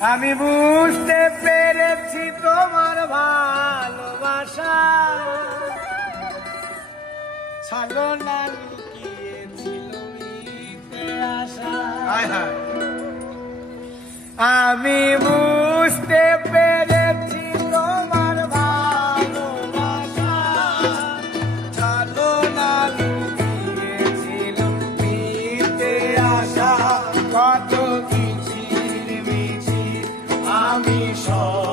আমি বুঝতে পেরেছি তোমার ভালোবাসা। ছাড়ো না আমি বুঝতে পেরেছি তোমার ভালোবাসা। ছিল কত কি Amishon.